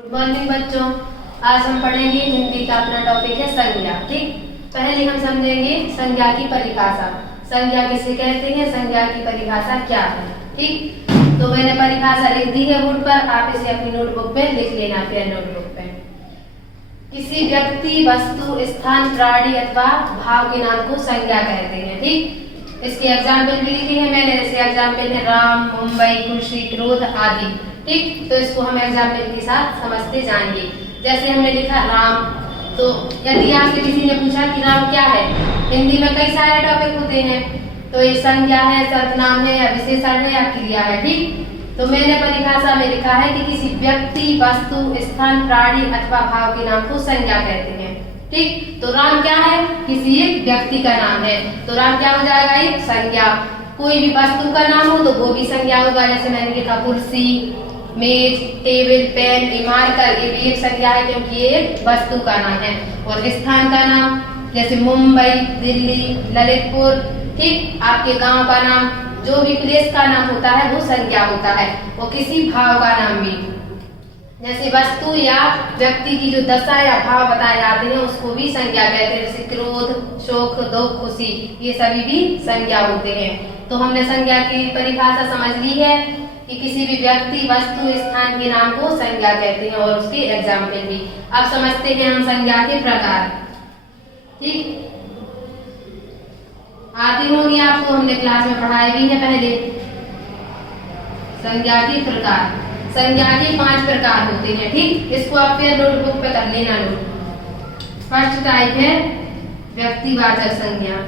Good morning बच्चों। आज हम पढ़ेंगे हिंदी का अपना टॉपिक है संज्ञा। ठीक, पहले हम समझेंगे संज्ञा की परिभाषा। संज्ञा किसे कहते हैं, संज्ञा की परिभाषा क्या है। ठीक, तो मैंने परिभाषा लिख दी है बोर्ड पर, आप इसे अपनी नोटबुक पे लिख लेना, पेन नोटबुक पे। किसी व्यक्ति, वस्तु, स्थान, प्राणी अथवा भाव के नाम को संज्ञा कहते हैं। ठीक, इसके एग्जाम्पल भी लिखे हैं मैंने, जैसे एग्जाम्पल है राम, मुंबई, खुशी, क्रोध आदि। ठीक, तो इसको हम एग्जाम्पल के साथ समझते जाएंगे। जैसे हमने लिखा राम, तो यदि आपसे किसी ने पूछा कि राम क्या है, हिंदी में कई सारे टॉपिक होते हैं, तो ये संज्ञा है, सर्वनाम है या विशेषण है या क्रिया है। ठीक, तो मैंने परिभाषा में लिखा है कि किसी व्यक्ति, वस्तु, स्थान, प्राणी अथवा भाव के नाम को संज्ञा कहते हैं। ठीक, तो राम क्या है, किसी एक व्यक्ति का नाम है, तो राम क्या हो जाएगा, एक संज्ञा। कोई भी वस्तु का नाम हो तो वो भी संज्ञा होगा, जैसे मैंने लिखा कुर्सी, मेज, टेबल, पेन, इमारत, ये भी एक संज्ञा है क्योंकि ये एक वस्तु का नाम है। और स्थान का नाम जैसे मुंबई, दिल्ली, ललितपुर, ठीक, आपके गांव का नाम, जो भी प्लेस का नाम होता है वो संज्ञा होता है। और किसी भाव का नाम भी, जैसे वस्तु या व्यक्ति की जो दशा या भाव बताए जाते हैं उसको भी संज्ञा कहते हैं, जैसे क्रोध, शोक, दुख, खुशी, ये सभी भी संज्ञा होते हैं। तो हमने संज्ञा की परिभाषा समझ ली है कि किसी भी व्यक्ति, वस्तु, स्थान के नाम को संज्ञा कहते हैं और उसके एग्जाम्पल भी। अब समझते हैं हम संज्ञा के प्रकार। ठीक, आती होंगी आपको, हमने क्लास में पढ़ाए भी है पहले। संज्ञा के प्रकार, संज्ञा के 5 प्रकार होते हैं। ठीक, इसको आप फिर नोटबुक पे कर लेना नोट। फर्स्ट टाइप है व्यक्तिवाचक संज्ञा।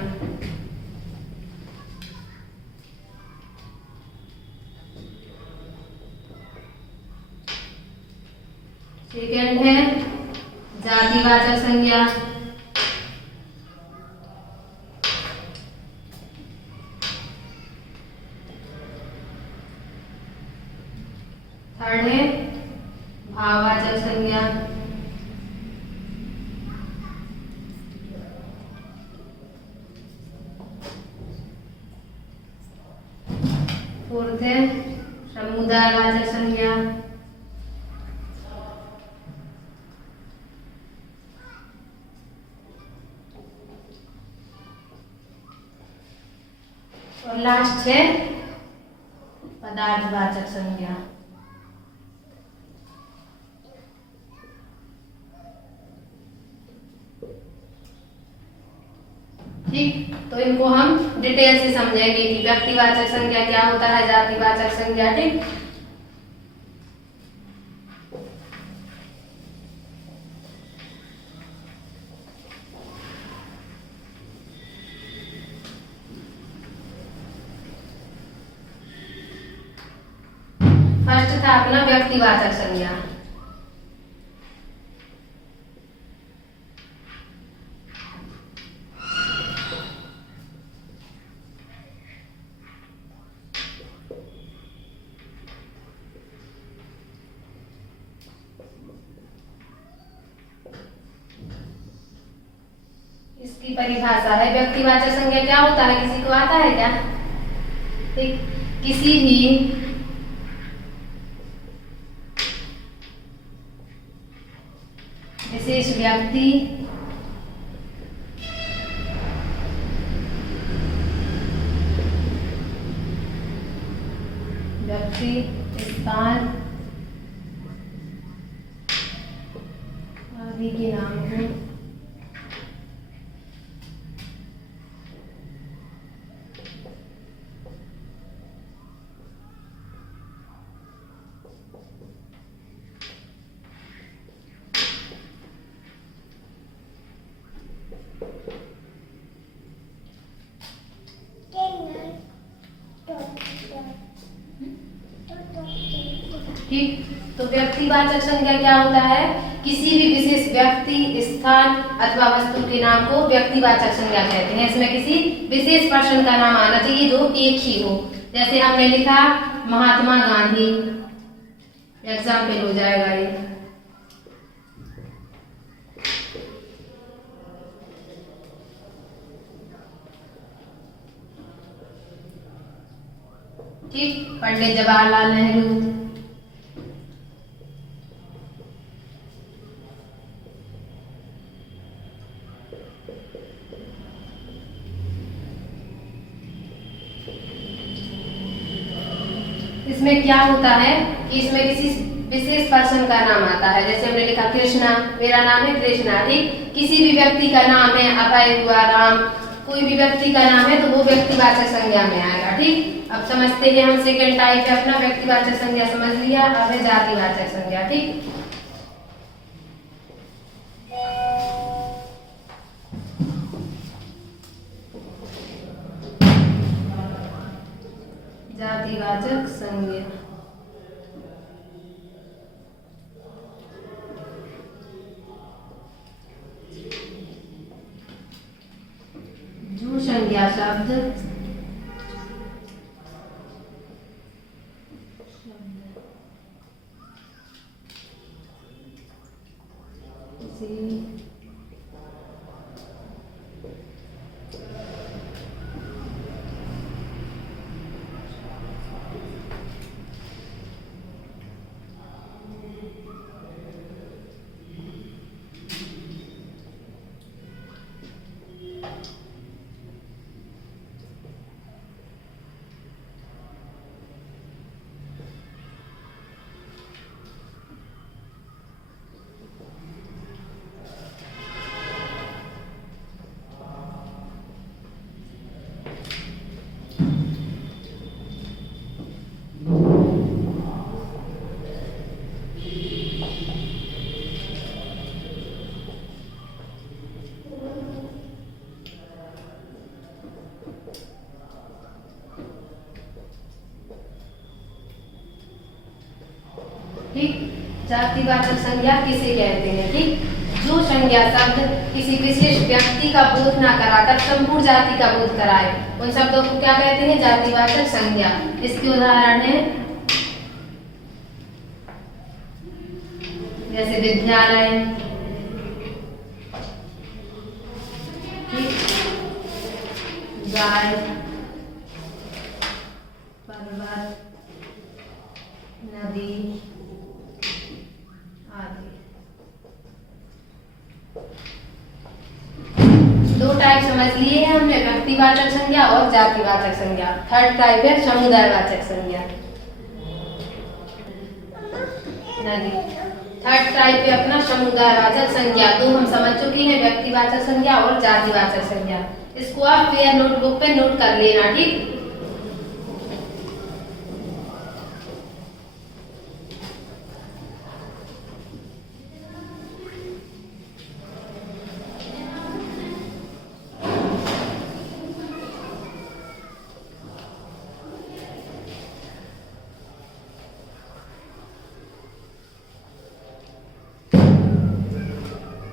सेकंड है जातिवाचक संज्ञा। थर्ड है भाववाचक संज्ञा। फोर्थ है समुदायवाचक संज्ञा। और लास्ट है पदार्थवाचक संज्ञा। ठीक, तो इनको हम डिटेल से समझेंगे कि व्यक्तिवाचक संज्ञा क्या होता है, जातिवाचक संज्ञा। ठीक, फर्स्ट था अपना व्यक्तिवाचक संज्ञा। इसकी परिभाषा है, व्यक्तिवाचक संज्ञा क्या होता है, किसी को आता है क्या? ठीक, किसी भी विशेष व्यक्ति, स्थान आदि के नाम को ठीक, तो व्यक्तिवाचक संज्ञा क्या होता है, किसी भी विशेष व्यक्ति, स्थान अथवा वस्तु के नाम को व्यक्तिवाचक संज्ञा कहते हैं। इसमें किसी विशेष पर्सन का नाम आना चाहिए जो एक ही हो। जैसे हमने लिखा महात्मा गांधी, एग्जाम्पल हो जाएगा ये। ठीक, पंडित जवाहरलाल नेहरू, इसमें क्या होता है कि इसमें किसी विशेष पर्सन का नाम आता है। जैसे हमने लिखा कृष्णा, मेरा नाम है कृष्णा, ठीक। किसी भी व्यक्ति का नाम है, अभय हुआ, राम, कोई भी व्यक्ति का नाम है तो वो व्यक्तिवाचक संज्ञा में आएगा, ठीक। अब समझते हैं हम सेकंड टाइप है अपना। व्यक्तिवाचक संज्ञा समझ लिया, अब है जातिवाचक संज्ञा, ठीक। जातिवाचक संज्ञा जो संज्ञा शब्द ठीक। जातिवाचक संज्ञा किसे कहते हैं, ठीक। जो संज्ञा शब्द किसी विशेष व्यक्ति का बोध ना कराकर संपूर्ण जाति का बोध कराए उन शब्दों को क्या कहते हैं, जातिवाचक संज्ञा। इसके उदाहरण है जैसे विद्यालय, गाय, पर्वत, नदी आदि। दो टाइप समझ लिए हैं हमने, व्यक्तिवाचक संज्ञा और जातिवाचक संज्ञा। थर्ड टाइप है समुदायवाचक संज्ञा। नदी थर्ड टाइप है अपना समुदायवाचक संज्ञा। दो हम समझ चुके हैं, व्यक्तिवाचक संज्ञा और जातिवाचक संज्ञा। इसको आप फेयर नोटबुक पे नोट कर लेना, ठीक।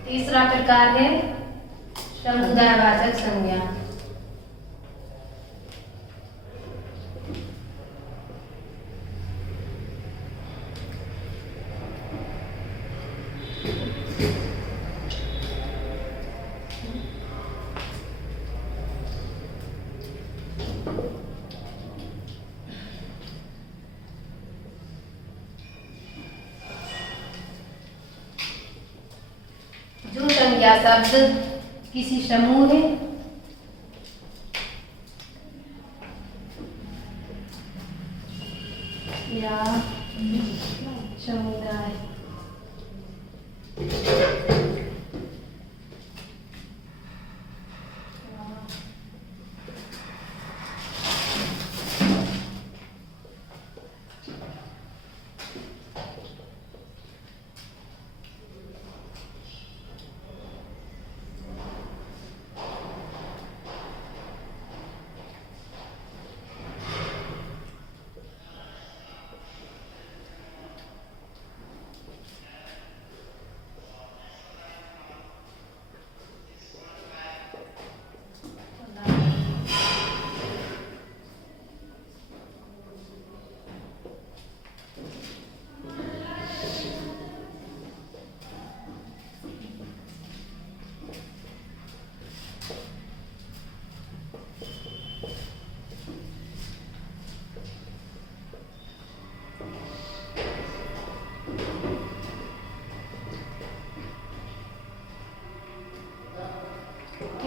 तीसरा प्रकार है समुदायवाचक संज्ञा। जो संज्ञा शब्द किसी समूह या समुदाय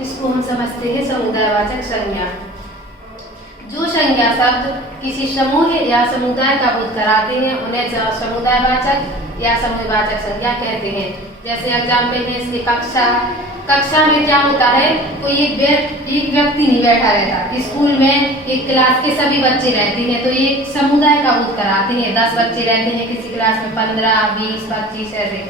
इसको हम समझते हैं समुदायवाचक संज्ञा। जो संज्ञा शब्द किसी समूह या समुदाय का बोध कराते हैं उन्हें समुदायवाचक या समूहवाचक संज्ञा कहते हैं। जैसे एग्जाम्पल है इसके कक्षा। कक्षा में क्या होता है, कोई एक व्यक्ति नहीं बैठा रहता। स्कूल में एक क्लास के सभी बच्चे रहते हैं तो एक समुदाय का बोध कराते हैं। 10 बच्चे रहते हैं किसी क्लास में, 15, 20, 25 ऐसे।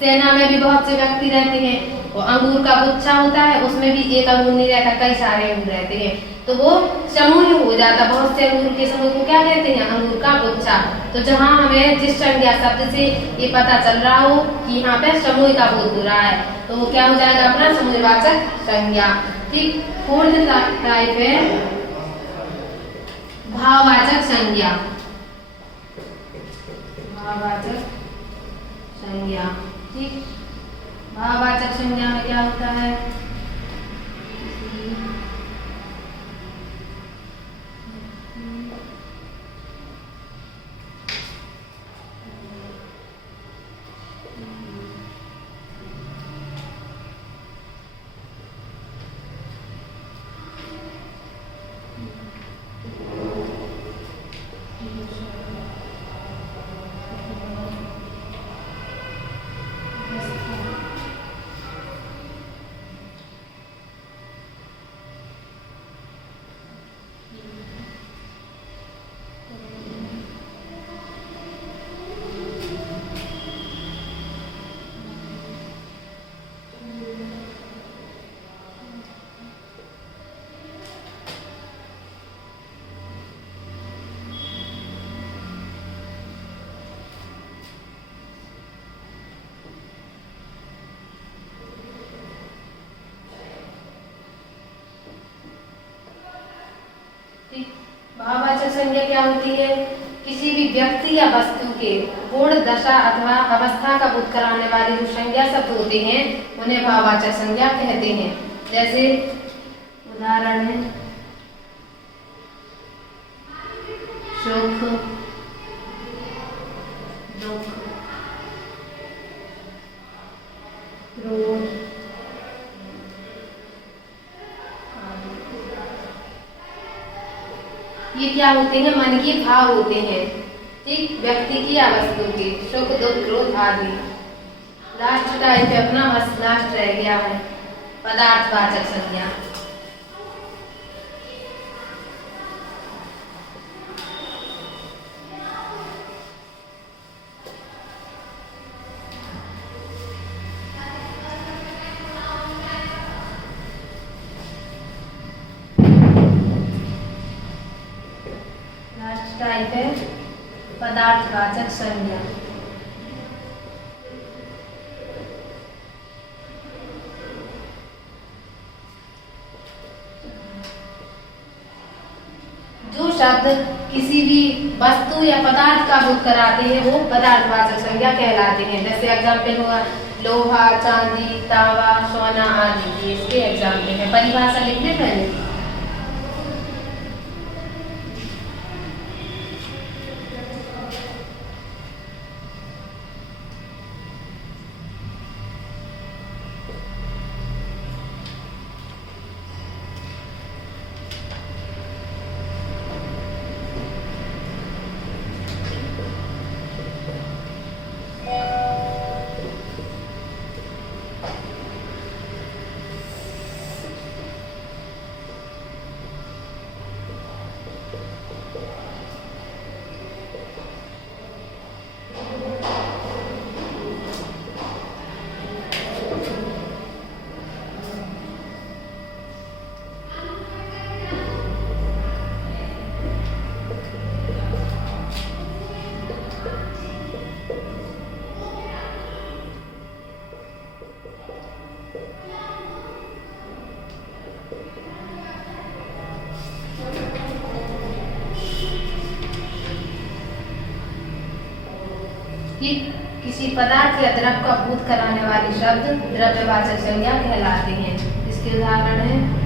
सेना में भी बहुत से व्यक्ति रहते हैं। वो अंगूर का गुच्छा होता है, उसमें भी एक अंगूर नहीं रहता, कई सारे अंगूर रहते हैं तो वो समूह हो जाता। बहुत से अंगूर के समूह को क्या कहते हैं, अंगूर का गुच्छा। तो जहाँ हमें जिस संज्ञा शब्द से ये पता चल रहा हो कि यहाँ पे समूह का बोध हो रहा है तो वो क्या हो जाएगा अपना समूहवाचक संज्ञा। ठीक। फोर्थ टाइप है भाववाचक संज्ञा। भाववाचक संज्ञा। ठीक। भाववाचक संज्ञा में क्या होता है, भाववाचक संज्ञा क्या होती है, किसी भी व्यक्ति या वस्तु के गुण, दशा अथवा अवस्था का बोध कराने वाले जो संज्ञा शब्द होते हैं उन्हें भाववाचक संज्ञा कहते हैं। जैसे उदाहरण है सुख, दुख, क्रोध, ये क्या होते हैं, मन के भाव होते हैं। ठीक। व्यक्ति की या वस्तु के सुख, दुख, क्रोध आदि। लास्ट टाइप है अपना, बस लास्ट रह गया है पदार्थवाचक संज्ञा। टाइप है पदार्थवाचक संज्ञा। जो शब्द किसी भी वस्तु या पदार्थ का बोध कराते हैं वो पदार्थवाचक संज्ञा कहलाते हैं। जैसे एग्जाम्पल हुआ लोहा, चांदी, तांबा, सोना आदि, इसके एग्जाम्पल है। परिभाषा लिख दे पहले। कि किसी पदार्थ या द्रव्य का बोध कराने वाले शब्द द्रव्यवाचक संज्ञा कहलाते हैं। इसके उदाहरण है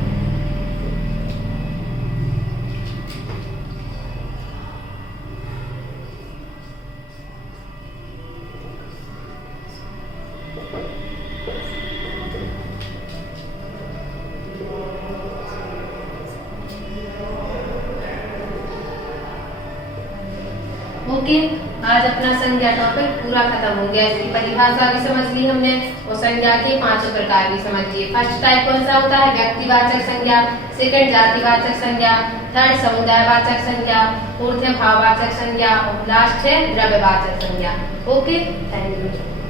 ओके, आज अपना संज्ञा टॉपिक पूरा खत्म हो गया। इसकी परिभाषा भी समझ ली हमने और संज्ञा के 5 प्रकार भी समझ लिए। फर्स्ट टाइप कौन सा होता है? व्यक्तिवाचक संज्ञा, सेकंड जातिवाचक संज्ञा, थर्ड समुदायवाचक संज्ञा, फोर्थ है भाववाचक संज्ञा और लास्ट है द्रव्यवाचक संज्ञा। Okay, thank you.